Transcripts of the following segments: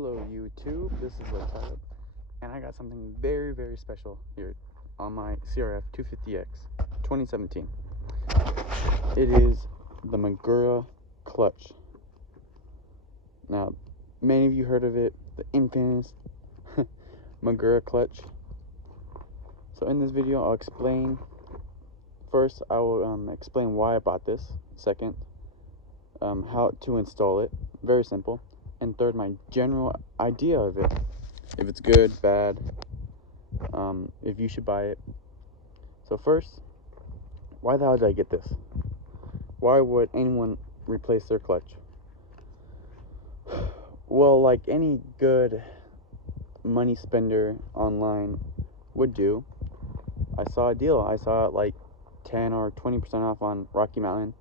Hello YouTube, this is Tyler, and I got something very, very special here on my crf250x 2017. It is the Magura clutch. Now, many of you heard of it, the infamous Magura clutch. So in this video, I'll explain. First, I will explain why I bought this. Second, how to install it. Very simple. And third, my general idea of it, if it's good, bad, if you should buy it. So first, why the hell did I get this? Why would anyone replace their clutch? Well, like any good money spender online would do, I saw a deal. I saw it like 10 or 20% off on Rocky Mountain,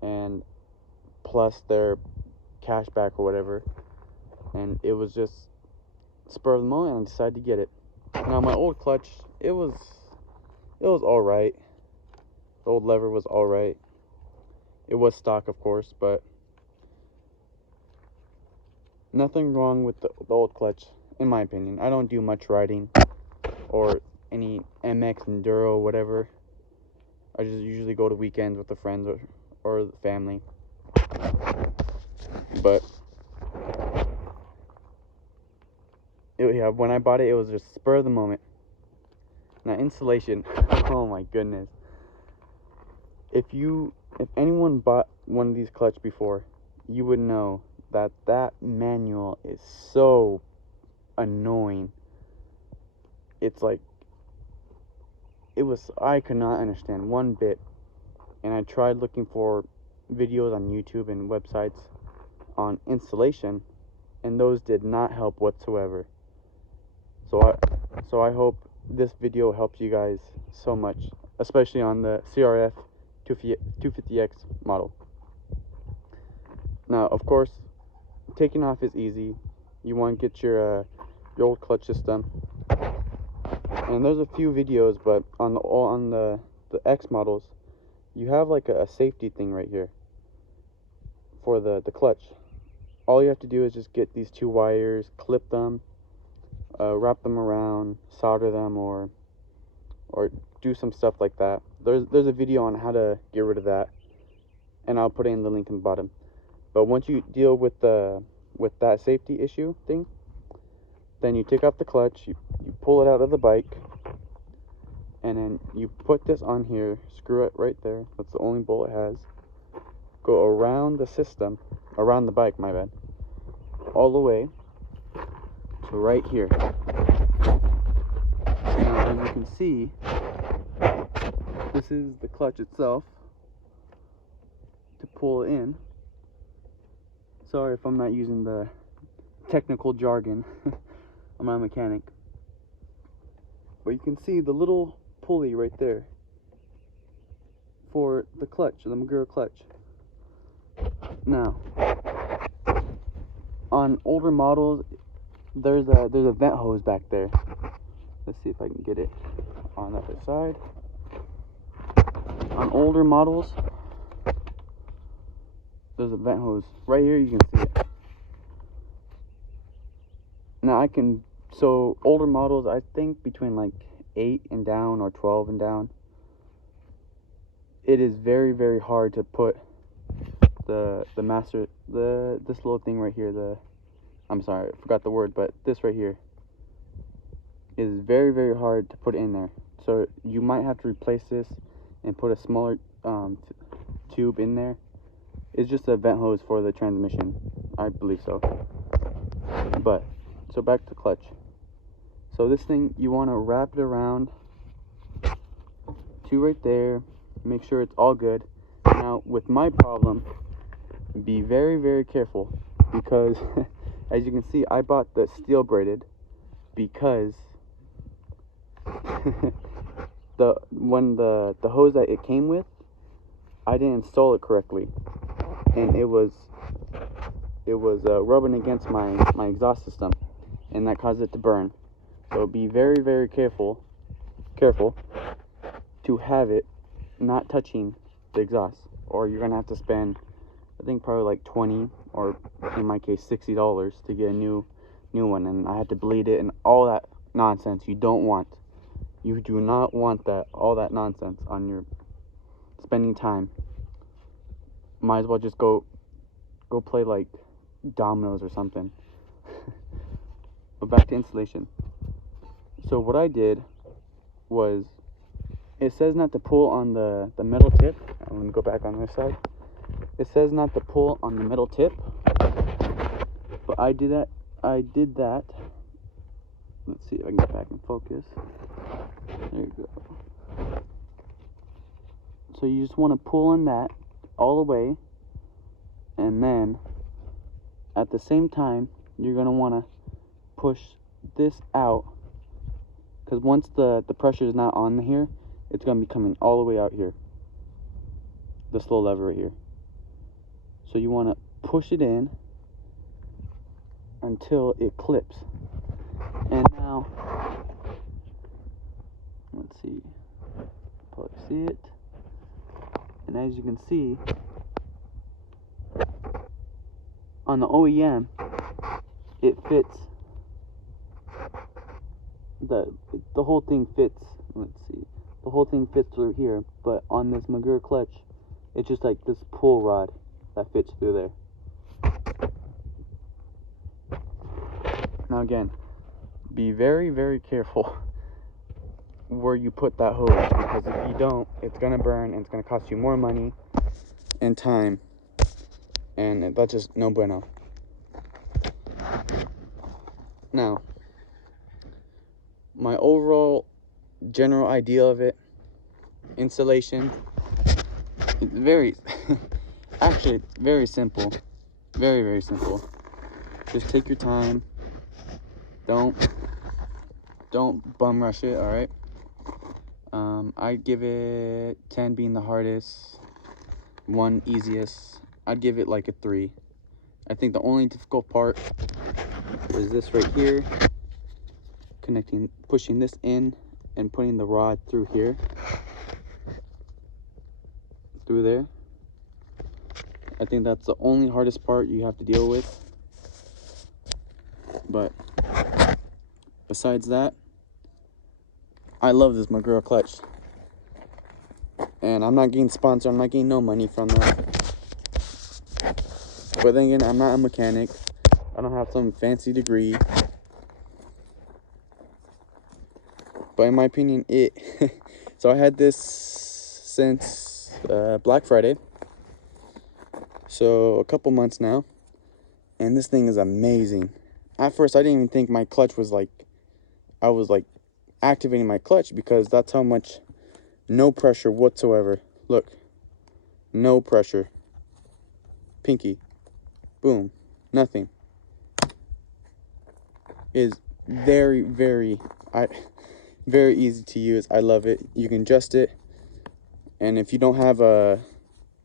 and plus their cashback or whatever, and it was just spur of the moment, and I decided to get it. Now my old clutch, it was all right. The old lever was all right. It was stock, of course, but nothing wrong with the old clutch, in my opinion. I don't do much riding or any MX enduro, whatever. I just usually go to weekends with the friends or the family. But yeah, when I bought it, it was just spur of the moment. Now installation, oh my goodness. If anyone bought one of these clutch before, you would know that manual is so annoying. It's like, I could not understand one bit, and I tried looking for videos on YouTube and websites on installation, and those did not help whatsoever. So I hope this video helps you guys so much, especially on the crf250x model. Now, of course, taking off is easy. You want to get your old clutch system, and there's a few videos, but on the X models, you have like a safety thing right here for the clutch. All you have to do is just get these two wires, clip them, wrap them around, solder them, or do some stuff like that. There's a video on how to get rid of that, and I'll put it in the link in the bottom. But once you deal with that safety issue thing, then you take off the clutch, you pull it out of the bike, and then you put this on here, screw it right there. That's the only bolt it has. Go around the system, around the bike, my bad, all the way to right here. Now, as you can see, this is the clutch itself to pull it in. Sorry if I'm not using the technical jargon. I'm not a mechanic. But you can see the little pulley right there for the clutch, the Magura clutch. Now, on older models, there's a vent hose back there. Let's see if I can get it on the other side. On older models, there's a vent hose right here. You can see it. Now so older models, I think between like 8 and down or 12 and down, it is very, very hard to put this little thing right here, I'm sorry, I forgot the word, but this right here is very, very hard to put in there. So you might have to replace this and put a smaller tube in there. It's just a vent hose for the transmission, I believe so. But so back to clutch. So this thing, you want to wrap it around to right there, make sure it's all good. Now with my problem, be very, very careful, because as you can see, I bought the steel braided because when the hose that it came with, I didn't install it correctly, and it was rubbing against my exhaust system, and that caused it to burn. So be very, very careful to have it not touching the exhaust, or you're gonna have to spend, I think, probably like $20, or in my case $60 to get a new new one, and I had to bleed it and all that nonsense you don't want. You do not want that, all that nonsense on your spending time. Might as well just go play like dominoes or something. But back to installation. So what I did was, it says not to pull on the metal tip. I'm gonna go back on this side. It says not to pull on the metal tip, but I did that. Let's see if I can get back in focus. There you go. So you just want to pull on that all the way, and then at the same time you're going to want to push this out, because once the pressure is not on here, it's going to be coming all the way out here, the slow lever right here. So you want to push it in until it clips. And now, let's see, probably see it. And as you can see, on the OEM, it fits, the whole thing fits. Let's see, the whole thing fits through here, but on this Magura clutch, it's just like this pull rod that fits through there. Now again, be very, very careful where you put that hose, because if you don't, it's gonna burn and it's gonna cost you more money and time, and that's just no bueno. Now, my overall general idea of it, installation, it's very actually very simple, very, very simple. Just take your time. Don't bum rush it, all right? I'd give it 10 being the hardest, 1 easiest. I'd give it like a 3. I think the only difficult part is this right here, pushing this in and putting the rod through here, through there. I think that's the only hardest part you have to deal with. But besides that, I love this Magura clutch. And I'm not getting sponsored, I'm not getting no money from them. But then again, I'm not a mechanic. I don't have some fancy degree. But in my opinion, so I had this since Black Friday. So a couple months now. And this thing is amazing. At first, I didn't even think my clutch was like, I was like activating my clutch, because that's how much, no pressure whatsoever. Look, no pressure. Pinky, boom, nothing. Is very, very, very easy to use. I love it. You can adjust it, and if you don't have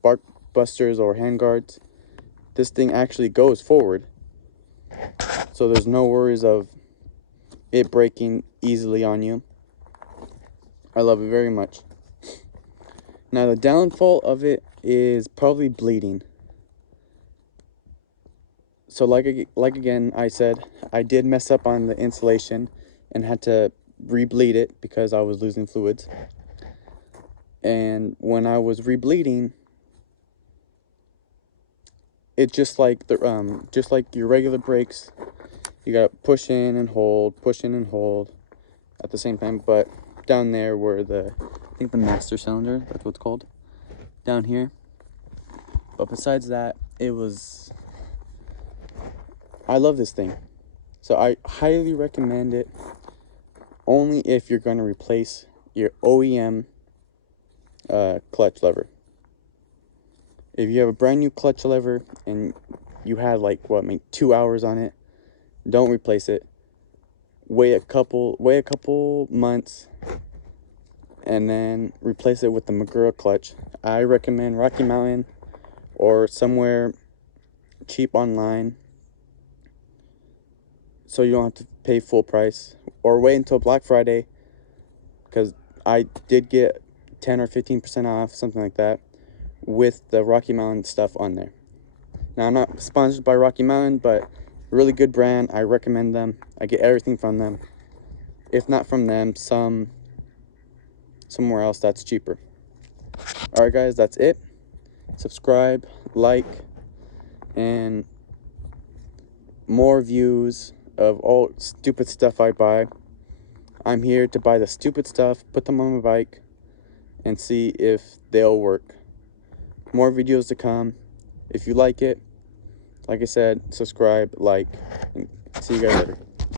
bark busters or hand guards, this thing actually goes forward. So there's no worries of it breaking easily on you. I love it very much. Now the downfall of it is probably bleeding. So like again, I said, I did mess up on the installation and had to re-bleed it because I was losing fluids. And when I was re-bleeding, it just like your regular brakes, you gotta push in and hold at the same time. But down there where I think the master cylinder, that's what it's called, down here. But besides that, I love this thing. So I highly recommend it, only if you're gonna replace your OEM clutch lever. If you have a brand new clutch lever and you had like maybe 2 hours on it, don't replace it. Wait a couple months and then replace it with the Magura clutch. I recommend Rocky Mountain or somewhere cheap online, so you don't have to pay full price, or wait until Black Friday, because I did get 10 or 15% off, something like that, with the Rocky Mountain stuff on there. Now, I'm not sponsored by Rocky Mountain, but Really good brand. I recommend them. I get everything from them. If not from them, somewhere else that's cheaper. Alright guys, that's it. Subscribe, like, and more views of all stupid stuff I buy. I'm here to buy the stupid stuff, put them on my bike, and see if they'll work. More videos to come. If you like it, like I said, subscribe, like, and see you guys later.